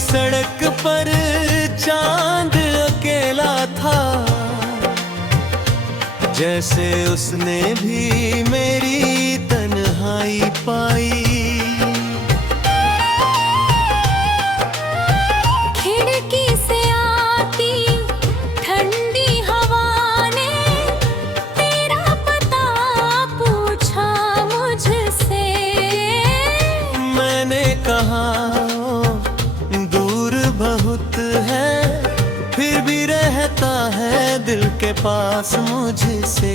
सड़क पर चांद अकेला था, जैसे उसने भी मेरी तन्हाई पाई। खिड़की से आती ठंडी हवा ने तेरा पता पूछा मुझसे। मैंने कहा दूर बहुत है, फिर भी रहता है दिल के पास मुझसे।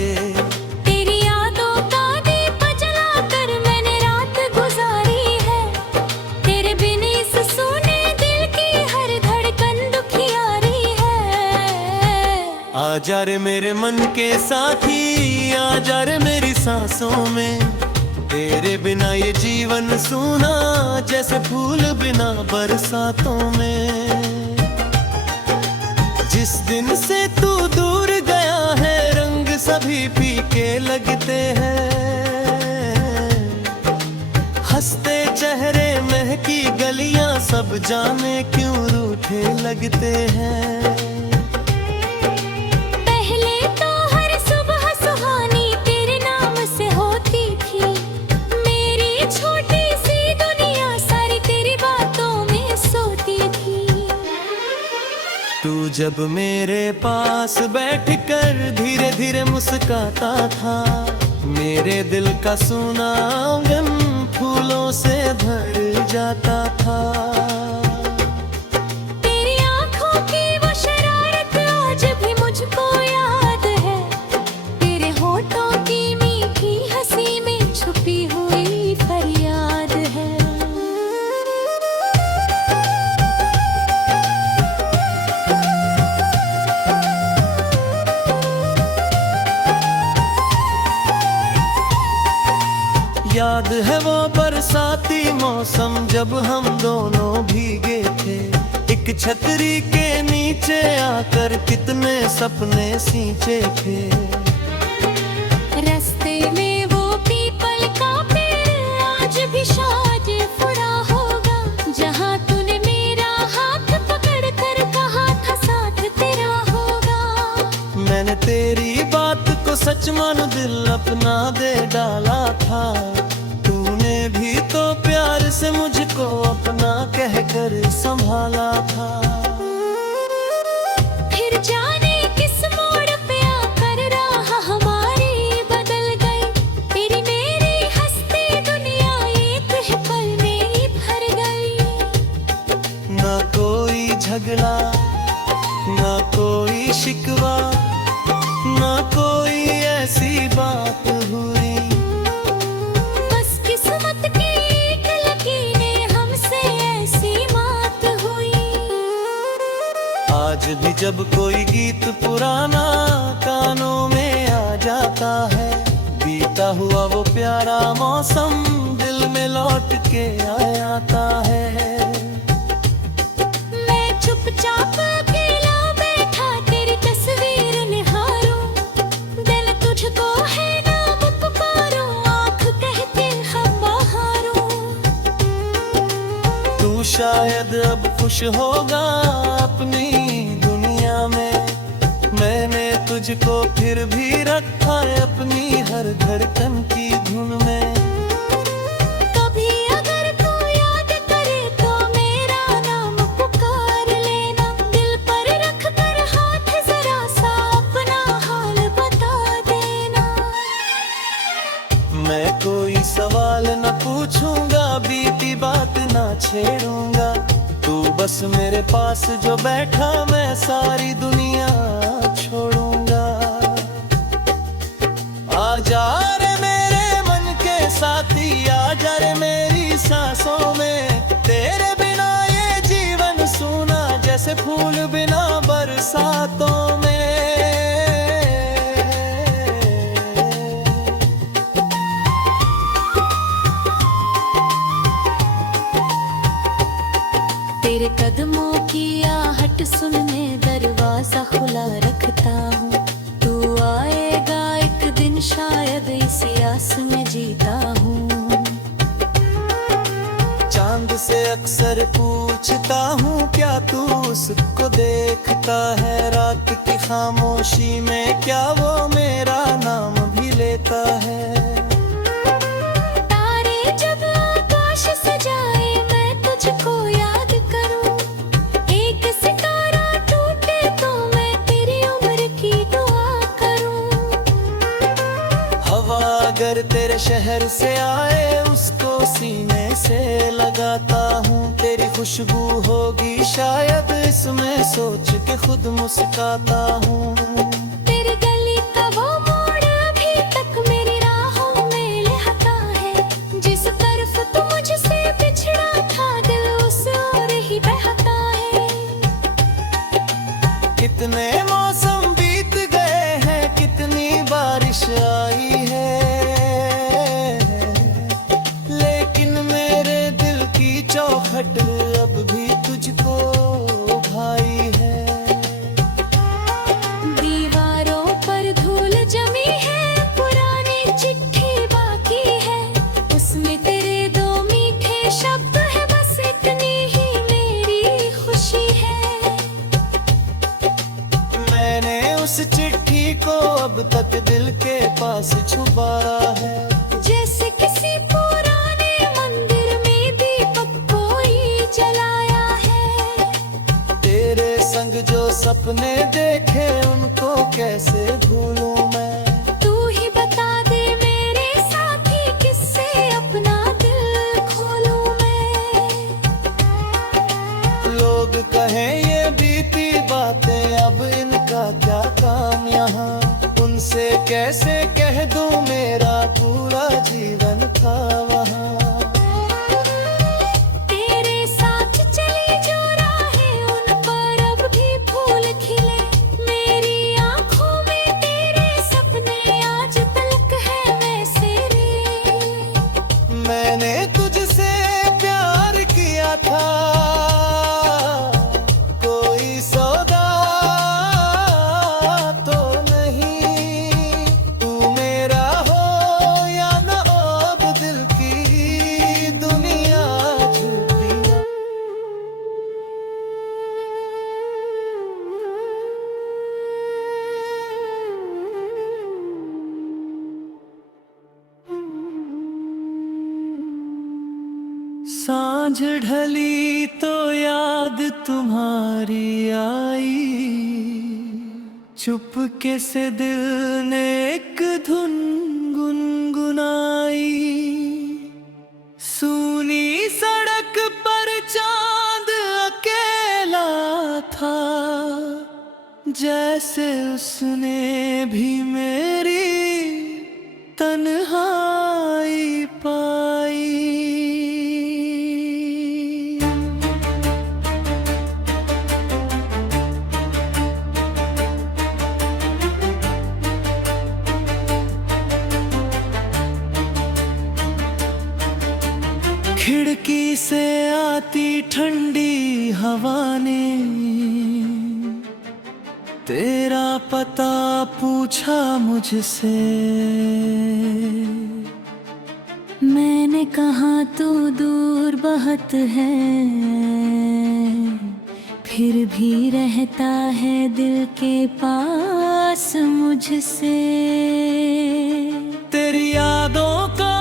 तेरी यादों का दीप जलाकर मैंने रात गुजारी है, तेरे बिन इस सूने दिल की हर धड़कन दुखियारी है। आजा रे मेरे मन के साथी, आजा रे मेरी सांसों में, तेरे बिना ये जीवन सूना जैसे फूल बिना बरसातों में। जिस दिन से तू दूर गया है रंग सभी फीके लगते हैं। हंसते चेहरे महकी गलियां सब जाने क्यों रूठे लगते हैं। पहले तो हर सुबह सुहानी तेरे नाम से होती थी, मेरी छोटी सी दुनिया सारी तेरी बातों में सोती थी। तू जब मेरे पास बैठकर धीरे धीरे मुस्काता था, मेरे दिल का सूना आंगन फूलों से भर जाता था। तेरी आंखों की वो शरारत आज भी मुझको याद है, तेरे होठों की मीठी हंसी में छुपी हुई फरियाद है। याद है वो बरसाती मौसम जब हम दोनों भीगे थे, एक छतरी के नीचे आकर कितने सपने सींचे थे। रास्ते में वो पीपल का पेड़ आज भी शायद फुरा होगा, जहाँ तूने मेरा हाथ पकड़ कर कहा था साथ तेरा होगा। मैंने तेरी बात को सच मानो दिल अपना दे डाला था, तूने भी तो प्यार से मुझको अपना कहकर संभाला था। फिर जाने किस मोड़ पे आकर राह हमारी बदल गई, तेरी मेरी हंसती दुनिया एक ही पल में ही भर गई। ना कोई झगड़ा, ना कोई शिकवा, ना कोई ऐसी बात हुई। बस किस्मत की एक लकीरें हमसे ऐसी बात हुई। आज भी जब कोई गीत पुराना कानों में आ जाता है, बीता हुआ वो प्यारा मौसम दिल में लौट के आ आता है। मैं चुपचाप अकेला बैठा तेरी तस्वीर निहारूं, दिल तुझको है नाम पुकारूं, आँख कहते हम बहारूं। तू शायद अब खुश होगा अपनी दुनिया में, मैंने तुझको फिर भी रखा है अपनी हर धड़कन की धुन में। कभी अगर तू याद करे तो मेरा नाम पुकार लेना, दिल पर रख कर हाथ जरा सा अपना हाल बता देना। मैं कोई सवाल न पूछूंगा, बीती बात ना छेड़ूंगा, तू बस मेरे पास जो बैठा मैं सारी दुनिया छोड़ूंगा। आजा रे मेरे मन के साथी, आजा रे मेरी सांसों में, तेरे बिना ये जीवन सूना जैसे फूल बिना बरसातों में। तेरे कदमों की आहट सुनने दरवाजा खुला रखता हूँ, तू आएगा एक दिन शायद इसी आस में जीता हूँ। चांद तुझसे अक्सर पूछता हूँ क्या तू उसको देखता है, रात की खामोशी में क्या वो मेरा नाम भी लेता है। तारे जब आकाश सजाए मैं तुझको याद करूं, एक सितारा टूटे तो मैं तेरी उम्र की दुआ करूं। हवा अगर तेरे शहर से आए उसको सीने से लगाता हूँ, तेरी खुशबू होगी शायद इसमें सोच के खुद मुस्काता हूँ। तेरी गली का वो मोड़ अभी तक मेरी राहों में लहका है, जिस तरफ तू मुझसे बिछड़ा था दिल उस ओर ही बहता है। कितने मौसम बीत गए हैं, कितनी बारिश आई है, लेकिन मेरे दिल की चौखट अब भी तुझको भाई है। दीवारों पर धूल जमी है, पुरानी चिट्ठी बाकी है, उसमें तेरे दो मीठे शब्द है, बस इतनी ही मेरी खुशी है। मैंने उस चिट्ठी को अब तक दिल के पास छुपाया है, जैसे किसी पुराने मंदिर में दीपक कोई जलाया है। तेरे संग जो सपने देखे उनको कैसे भूलूं मैं। तू ही बता दे मेरे साथी किससे अपना दिल खोलूं मैं। लोग कहें ये बीती बातें अब इनका क्या काम यहाँ, उनसे कैसे कह दूं मेरा पूरा जीवन था वहाँ। तेरे साथ चली जो राहें उन पर अब भी फूल खिले, मेरी आँखों में तेरे सपने आज तलक है वैसे रे। मैंने तुझसे प्यार किया था, कोई सौदा तो नहीं, तू मेरा हो या न अब दिल की दुनिया झूठी। सांझ ढली तो याद तुम्हारी आई, चुपके से दिल ने एक धुन गुनगुनाई। सूनी सड़क पर चांद अकेला था, जैसे उसने भी मेरी तन्हाई पाई। खिड़की से आती ठंडी हवा ने तेरा पता पूछा मुझसे, मैंने कहा तू दूर बहुत है, फिर भी रहता है दिल के पास मुझसे। तेरी यादों का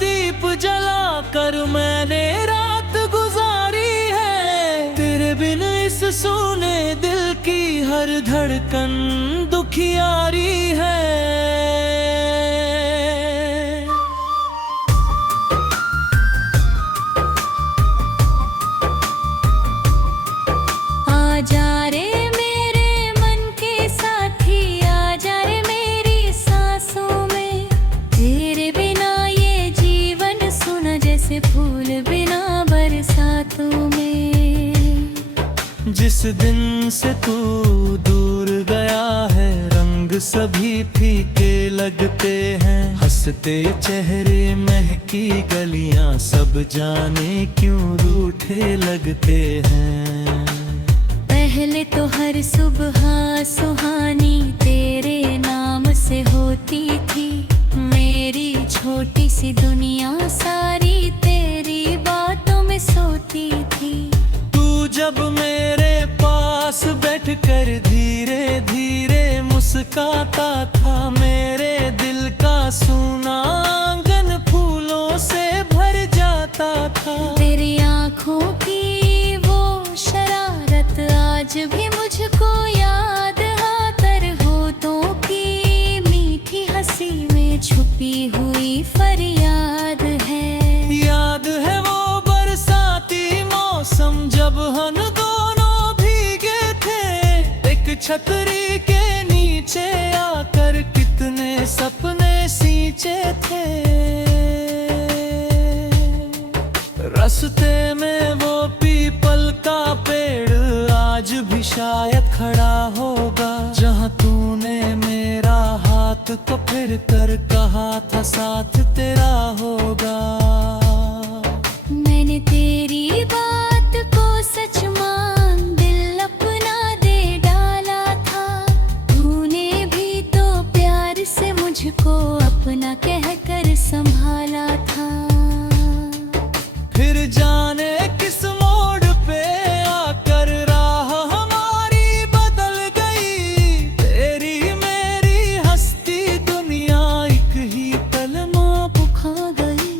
दीप जला कर मैंने रात गुजारी है, तेरे बिन इस सूने दिल की हर धड़कन दुखियारी है। आजा रे मेरे मन के साथी, आजा रे मेरी सांसों में, तेरे बिना ये जीवन सुना जैसे फूल बिना बरसातों में। जिस दिन से तू दूर गया है रंग सभी फीके लगते हैं, हंसते चेहरे महकी गलियां सब जाने क्यों रूठे लगते हैं। पहले तो हर सुबह सुहानी तेरे नाम से होती थी, मेरी छोटी सी दुनिया सारी तेरी बातों में सोती थी। तू जब मेरे पास बैठकर धीरे धीरे मुस्काता था, मेरे दिल का सूना आंगन फूलों से भर जाता था। तेरी आँखों की वो शरारत आज भी मुझको याद है, तर होठों की मीठी हंसी में छुपी हुई फरियाद है। याद है वो बरसाती मौसम जब हम दोनों भीगे थे, एक छतरी के नीचे आकर कितने सपने सींचे थे। रास्ते में वो पीपल का पेड़ आज भी शायद खड़ा होगा, जहाँ तूने मेरा हाथ पकड़ कर कहा था साथ तेरा होगा। मैंने तेरी बात को सच मान दिल अपना दे डाला था, तूने भी तो प्यार से मुझको अपना कहकर संभाला था। फिर जाने किस मोड़ पे आकर राह हमारी बदल गई, तेरी मेरी हंसती दुनिया एक ही पल में बुखा गई।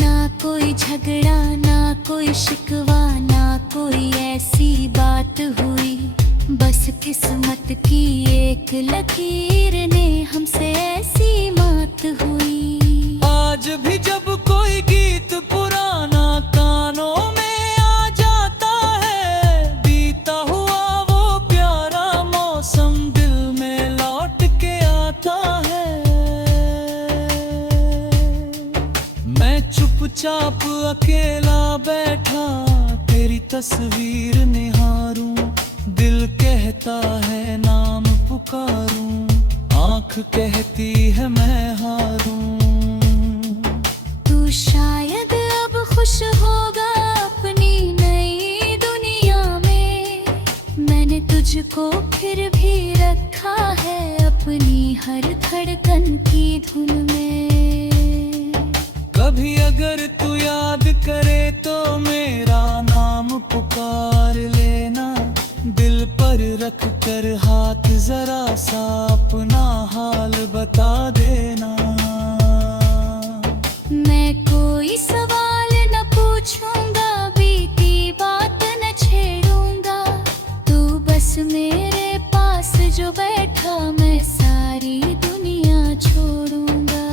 ना कोई झगड़ा, ना कोई शिकवा, ना कोई ऐसी बात हुई, बस किस्मत की एक लकीर ने हमसे ऐसी बात हुई। आज भी जब कोई गीत पुराना कानों में आ जाता है, बीता हुआ वो प्यारा मौसम दिल में लौट के आता है। मैं चुपचाप अकेला बैठा तेरी तस्वीर निहारूं, दिल कहता है नाम पुकारूं, आँख कहती है मैं हारूं। तू शायद अब खुश होगा अपनी नई दुनिया में, मैंने तुझको फिर भी रखा है अपनी हर धड़कन की धुन में। कभी अगर तू याद करे तो मेरा नाम पुकार लेना, दिल पर रख कर हाथ जरा सा अपना हाल बता देना। मैं कोई सवाल न पूछूंगा, बीती बात न छेड़ूंगा, तू बस मेरे पास जो बैठा मैं सारी दुनिया छोड़ूंगा।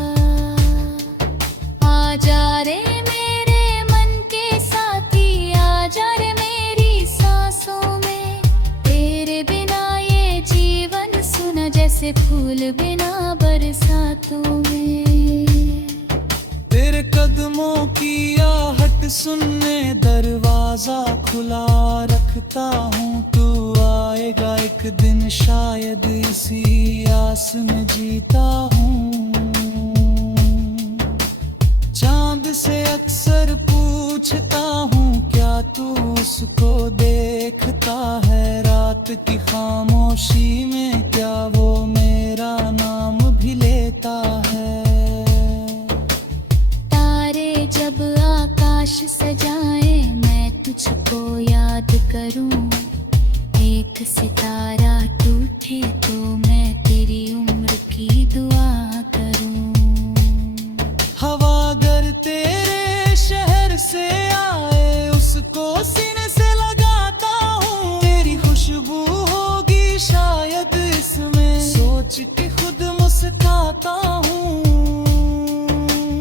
आजा रे मेरे मन के साथी, आजा रे मेरी सांसों में, तेरे बिना ये जीवन सुना जैसे फूल बिना बरसातों में। तेरे कदमों की आहट सुनने दरवाजा खुला रखता हूँ, तू आएगा एक दिन शायद इसी आस में जीता हूँ। चांद से अक्सर पूछता हूँ क्या तू उसको देखता है, रात की खामोशी में क्या वो मेरा नाम भी लेता है। जब आकाश सजाए मैं तुझको याद करूं, एक सितारा टूटे तो मैं तेरी उम्र की दुआ करूं। हवा अगर तेरे शहर से आए उसको सीने से लगाता हूँ, तेरी खुशबू होगी शायद इसमें सोच के खुद मुस्कुराता हूँ।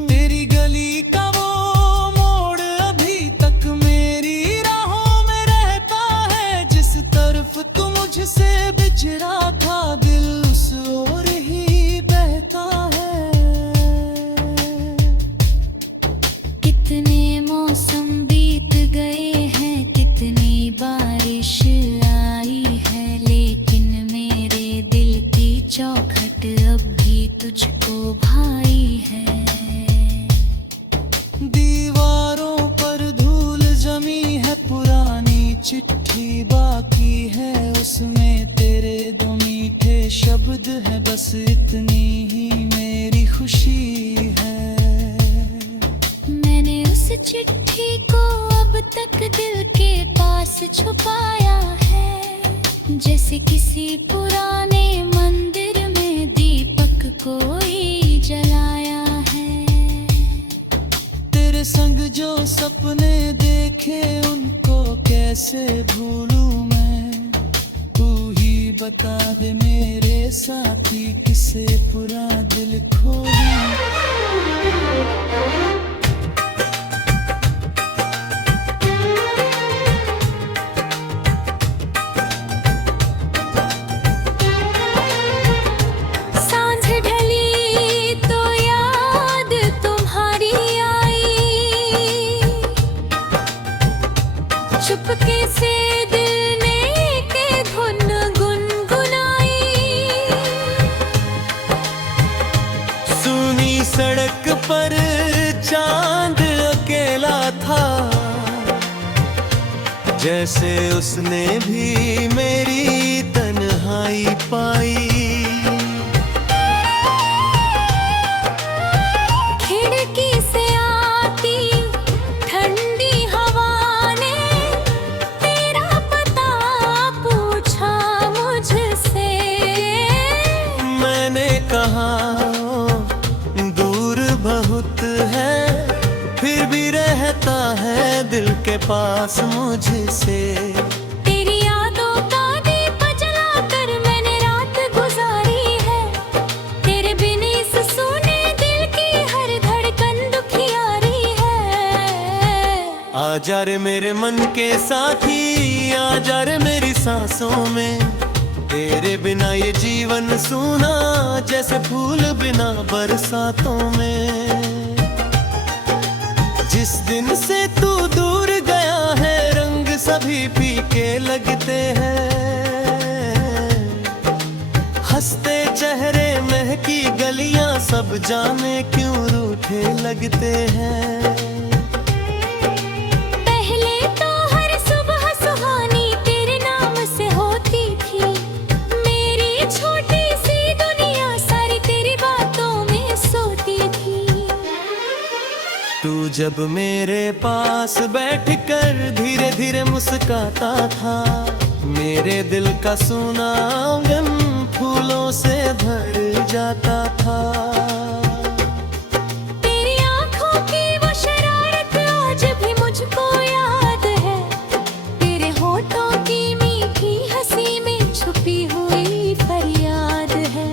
तेरी गली का मुझसे बिछड़ा था दिल उस ओर ही बहता है। कितने मौसम बीत गए हैं, कितनी बारिश आई है, लेकिन मेरे दिल की चौखट अब भी तुझको भाई है। दीवारों पर धूल जमी है, पुरानी चिट्ठी बाकी है, उसमें तेरे दो मीठे शब्द है, बस इतनी ही मेरी खुशी है। मैंने उस चिट्ठी को अब तक दिल के पास छुपाया है, जैसे किसी पुराने मंदिर में दीपक कोई जलाया है। तेरे संग जो सपने देखे उनको कैसे भूलूं मैं, तू ही बता दे मेरे साथी किसे पूरा दिल खोलूं। सांझ ढली तो याद तुम्हारी आई, चुपके से दिल ने के धुन गुनगुनाई। सुनी सड़क पर चांद अकेला था, जैसे उसने भी मेरी तन्हाई पाई। खिड़की से आती ठंडी हवा ने तेरा पता पूछा मुझसे। मैंने कहा दूर बहुत है, फिर भी रहता है दिल के पास मुझसे। तेरी यादों का दीप जलाकर मैंने रात गुजारी है, तेरे बिन इस सूने दिल की हर धड़कन दुखियारी है। आजा रे मेरे मन के साथी, आजा रे मेरी सांसों में, तेरे बिना ये जीवन सूना जैसे फूल बिना बरसातों में। जिस दिन से तू दूर गया है रंग सभी फीके लगते हैं, हंसते चेहरे महकी गलियां सब जाने क्यों रूठे लगते हैं। पहले तो हर सुबह सुहानी तेरे नाम से होती थी, मेरी छोटी सी दुनिया सारी तेरी बातों में सोती थी। तू जब मेरे पास बैठकर धीरे धीरे मुस्काता था, मेरे दिल का सूना आंगन फूलों से भर जाता था। तेरी आंखों की वो शरारत आज भी मुझको याद है, तेरे होठों की मीठी हंसी में छुपी हुई फरियाद है।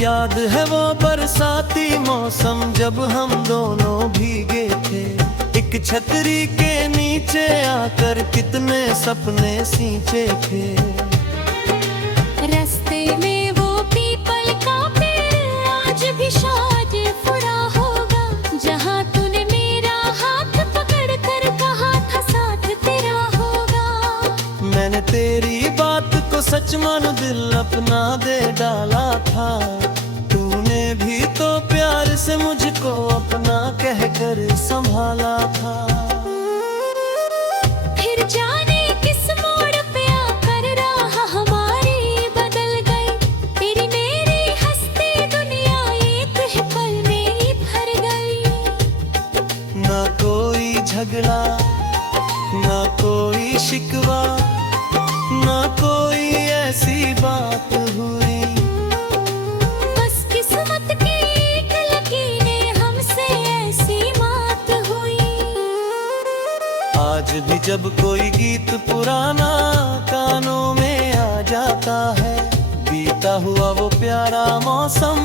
याद है वो बरसाती मौसम जब हम दोनों भीगे थे, एक छतरी के नीचे आकर कितने सपने सींचे थे। रास्ते में वो पीपल का पेड़ आज भी शायद फुरा होगा, जहाँ तूने मेरा हाथ पकड़ कर कहा था साथ तेरा होगा। मैंने तेरी बात को सच मानो दिल अपना दे डाला था, तूने भी तो प्यार से मुझको अपना कहकर संभाला था। फिर जाने किस मोड़ पे आकर राह हमारी बदल गई, तेरी मेरी हंसती दुनिया एक ही पल में ही भर गई। ना कोई झगड़ा, ना कोई शिकवा, ना कोई ऐसी बात हुई, बस किस्मत की एक लकीरें हमसे ऐसी बात हुई। आज भी जब कोई गीत पुराना कानों में आ जाता है, बीता हुआ वो प्यारा मौसम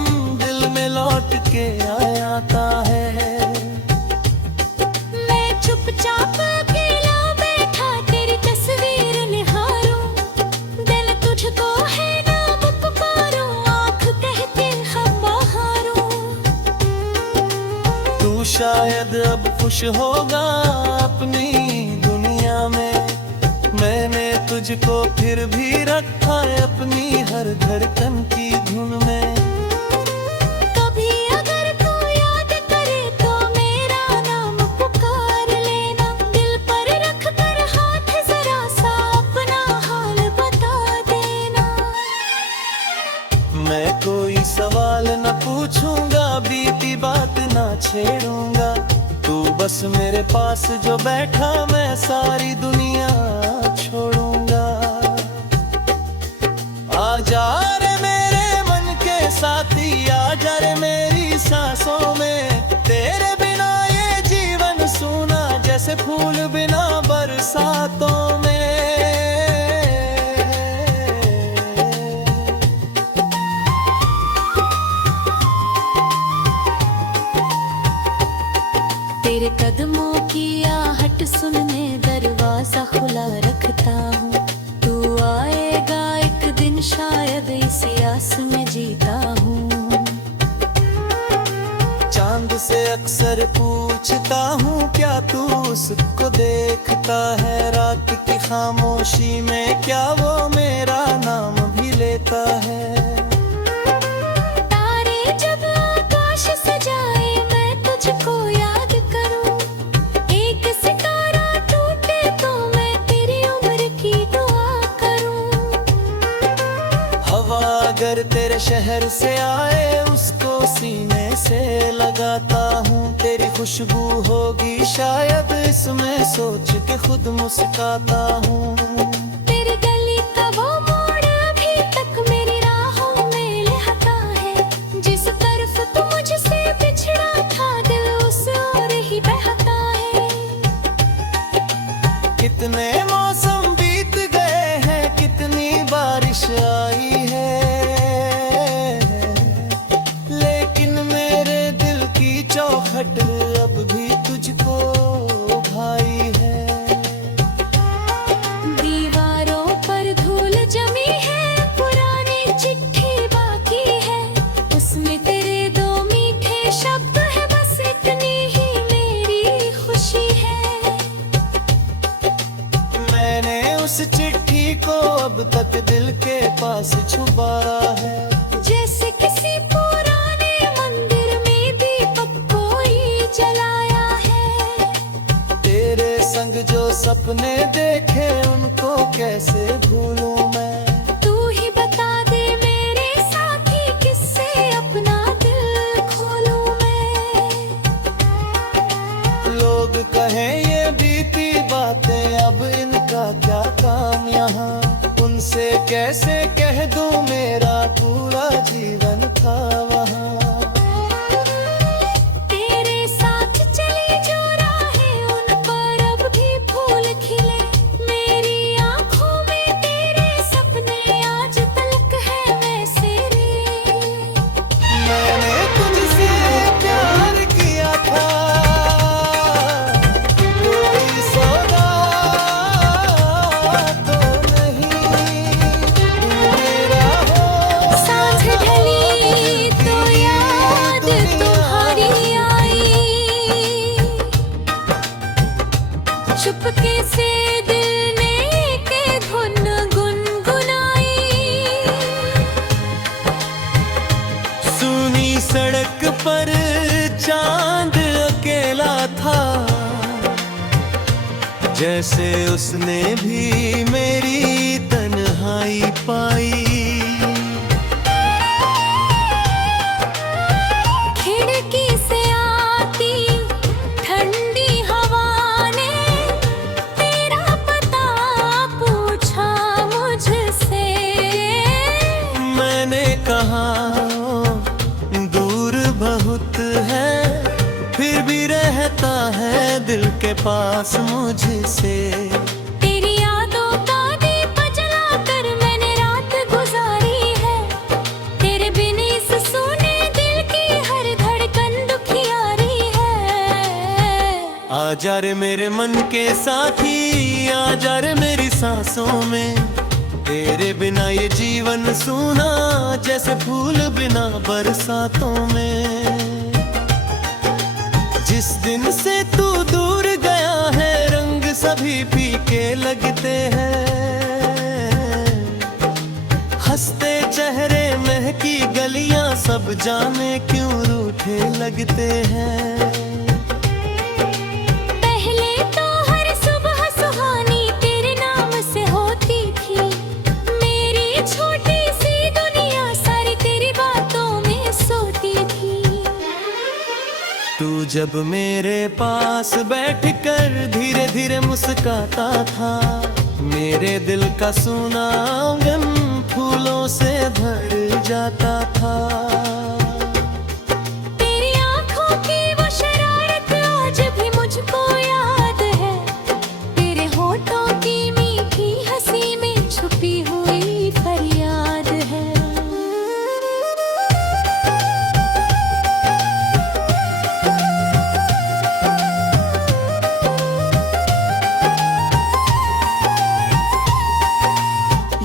दिल में लौट के आ जाता है। मैं चुपचाप अकेला बैठा तेरी तस्वीर निहारूं, दिल तुझको है नाम पुकारूं, आँख कहते हम बहारूं। तू शायद अब खुश होगा अपनी दुनिया में, मैंने तुझको फिर भी रखा है अपनी हर धड़कन की धुन में। कभी अगर तू याद करे तो मेरा नाम पुकार लेना, दिल पर रख कर हाथ मेरे पास जो बैठा मैं सारी दुनिया छोड़ूंगा। आजा रे मेरे मन के साथी, आजा रे मेरी सांसों में, तेरे बिना ये जीवन सूना जैसे फूल बिना बरसातों में। तेरे कदमों की आहट सुनने दरवाजा खुला रखता हूँ। तू आएगा एक दिन शायद इसी आस में जीता हूँ। चांद से अक्सर पूछता हूँ क्या तू उसको देखता है, रात की खामोशी में क्या वो मेरा नाम भी लेता है। तारे जब आकाश सजाए मैं तुझको याद करूं, एक सितारा टूटे तो मैं तेरी उम्र की दुआ करूं। हवा अगर तेरे शहर से आए उसको सीने से लगाता हूँ, तेरी खुशबू होगी शायद इसमें सोच के खुद मुस्काता हूँ। तेरी गली का वो मोड़ अभी तक मेरी राहों में लहका है, जिस तरफ तू मुझसे बिछड़ा था दिल उस ओर ही बहता है। कितने मौसम बीत गए हैं, कितनी बारिश आई है, लेकिन मेरे दिल की चौखट अब भी तुझको भाई है। दीवारों पर धूल जमी है, पुरानी चिट्ठी बाकी है, उसमें तेरे दो मीठे शब्द है, बस इतनी ही मेरी खुशी है। मैंने उस चिट्ठी को अब तक दिल के पास छुपाया है, जैसे किसी पुराने मंदिर में दीपक कोई जलाया है। तेरे संग जो सपने देखे उनको कैसे भूलूं मैं। तू ही बता दे मेरे साथी किससे अपना दिल खोलूं मैं। लोग कहें ये बीती बातें अब इनका क्या काम यहाँ, उनसे कैसे कह दूं मेरा पूरा जीवन था वहाँ। तेरे साथ चली जो राहें उन पर अब भी फूल खिले, मेरी आंखों में तेरे सपने आज तलक है वैसे रे। मैंने तुझसे प्यार किया था, कोई सौगात तो नहीं, तू मेरा हो सांझ ढली तो याद तुम्हारी आई, चुपके से दिल ने के धुन गुनगुनाई। सूनी सड़क पर चांद अकेला था, जैसे उसने भी मेरी तन्हाई पाई। खिड़की से आती ठंडी हवा ने तेरा पता पूछा मुझसे। मैंने कहा दूर बहुत है, फिर भी रहता है दिल के पास मुझसे। तेरी यादों का दीप जलाकर मैंने रात गुजारी है, तेरे बिन इस सूने दिल की हर धड़कन दुखियारी है। आजा रे मेरे मन के साथी, आजा रे मेरी सांसों में, तेरे बिना ये जीवन सूना जैसे फूल बिना बरसातों में। जिस दिन से तू दूर गया है रंग सभी फीके लगते हैं, हंसते चेहरे महकी गलियां सब जाने क्यों रूठे लगते हैं। पहले तो हर सुबह सुहानी तेरे नाम से होती थी, मेरी छोटी सी दुनिया सारी तेरी बातों में सोती थी। तू जब मेरे पास बैठकर धीरे धीरे मुस्काता था, मेरे दिल का सूना आंगन फूलों से भर जाता था। तेरी आंखों की वो शरारत आज भी मुझको याद है, तेरे होठों की मीठी हंसी में छुपी हुई फरियाद है।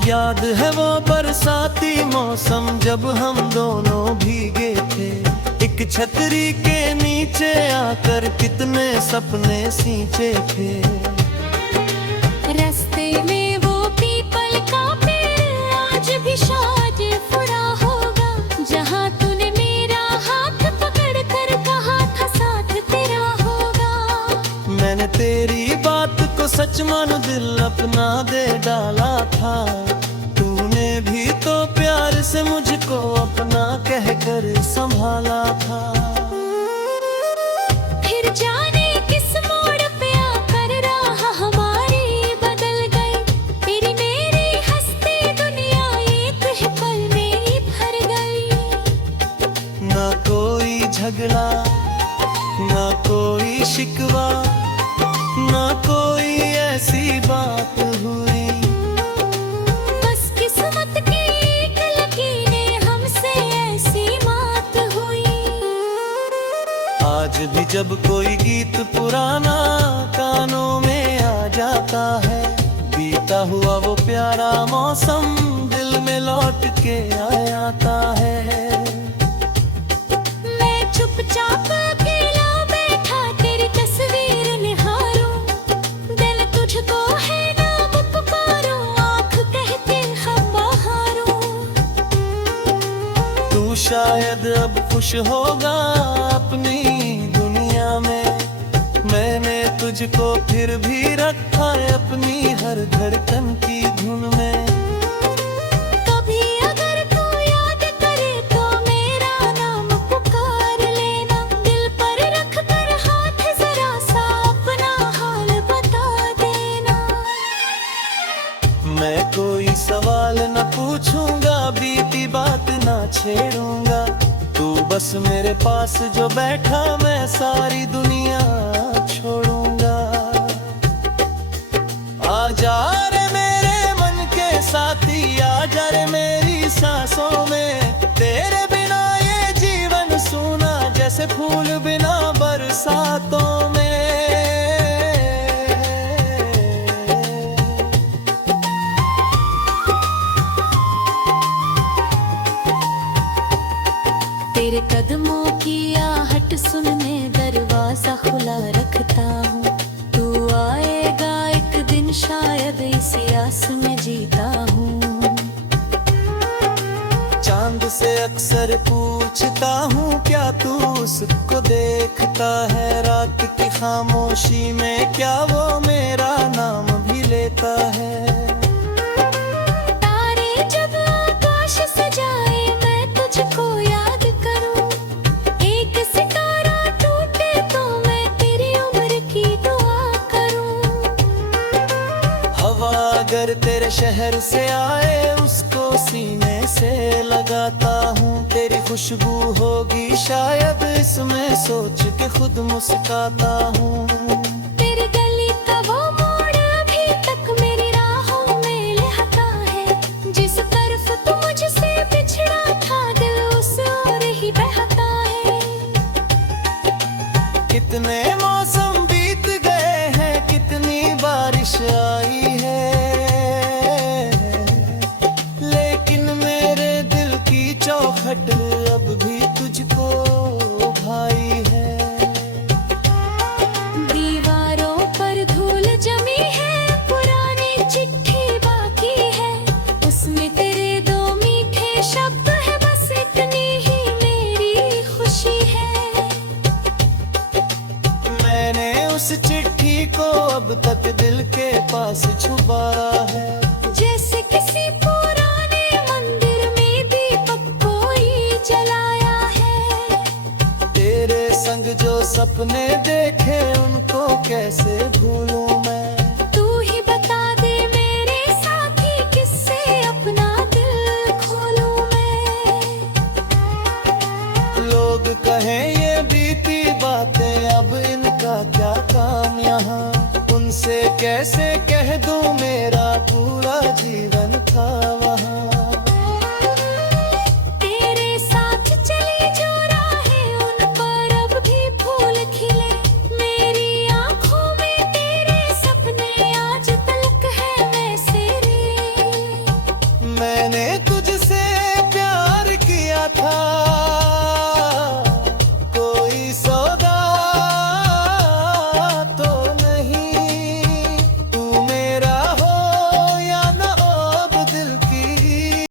याद है वो बरसाती मौसम जब हम दोनों भीगे थे, एक छतरी के नीचे आकर कितने सपने सींचे थे। रास्ते में वो पीपल का पेड़ आज भी शायद फुरा होगा, जहाँ तूने मेरा हाथ पकड़ कर कहा था साथ तेरा होगा। मैंने तेरी बात को सच मानो दिल अपना दे डाला था, तूने भी तो प्यार से मुझको अपना कहकर संभाला था। फिर जाने किस मोड़ पे आकर राह हमारी बदल गई, तेरी मेरी हंसती दुनिया एक ही पल में ही भर गई। ना कोई झगड़ा, ना कोई शिकवा, ना कोई ऐसी बात हुई, बस किस्मत की एक लकीर ने हमसे ऐसी बात हुई। आज भी जब कोई गीत पुराना कानों में आ जाता है, बीता हुआ वो प्यारा मौसम दिल में लौट के आ आता है। मैं चुपचाप अकेला बैठा तेरी तस्वीर निहारूं, दिल तुझको है नाम पुकारूं, आँख कहते हम बहारूं। तू शायद अब खुश होगा अपनी दुनिया में, मैंने तुझको फिर भी रखा है अपनी हर धड़कन की धुन में। कभी अगर तू याद करे तो मेरा नाम पुकार लेना, दिल पर रख कर हाथ जरा सा अपना हाल बता देना। मैं कोई सवाल न पूछूंगा, बीती बात ना छेड़ूंगा, तू बस मेरे पास जो बैठा मैं सारी दुनिया छोड़ूंगा। आजा रे मेरे मन के साथी, आजा रे मेरी सांसों में, तेरे बिना ये जीवन सूना जैसे फूल बिना बरसातों में। तेरे कदमों की आहट सुनने दरवाजा खुला रखता हूँ, तू आएगा एक दिन शायद इसी आस में जीता हूँ। चांद से अक्सर पूछता हूँ क्या तू उसको देखता है, रात की खामोशी में क्या वो मेरा नाम भी लेता है। तारे जब आकाश सजाए मैं तुझको याद करूं, एक सितारा टूटे तो मैं तेरी उम्र की दुआ करूं। हवा अगर तेरे शहर से आए उसको सीने से लगाता हूँ, तेरी खुशबू होगी शायद इसमें सोच के खुद मुस्काता हूँ। तेरी गली का वो मोड़ अभी तक मेरी राहों में लहता है, जिस तरफ तू मुझसे बिछड़ा था दिल उस ओर ही बहता है। कितने मौसम बीत गए हैं, कितनी बारिश आई है, लेकिन मेरे दिल की चौखट अब भी तुझको भाई है। दीवारों पर धूल जमी है, पुरानी चिट्ठी बाकी है, उसमें तेरे दो मीठे शब्द है, बस इतनी ही मेरी खुशी है। मैंने उस चिट्ठी को अब तक दिल के पास छुपाया है, जैसे किसी पुराने मंदिर में दीपक कोई जलाया है। तेरे संग जो सपने देखे उनको कैसे भूलूं मैं। तू ही बता दे मेरे साथी किससे अपना दिल खोलूं मैं। लोग कहें ये बीती बातें अब इनका क्या काम यहाँ, उनसे कैसे कह दूं मेरा पूरा जीवन था वहाँ। तेरे साथ चली जो राहें उन पर अब भी फूल खिले, मेरी आंखों में तेरे सपने आज तलक है वैसे रे। मैंने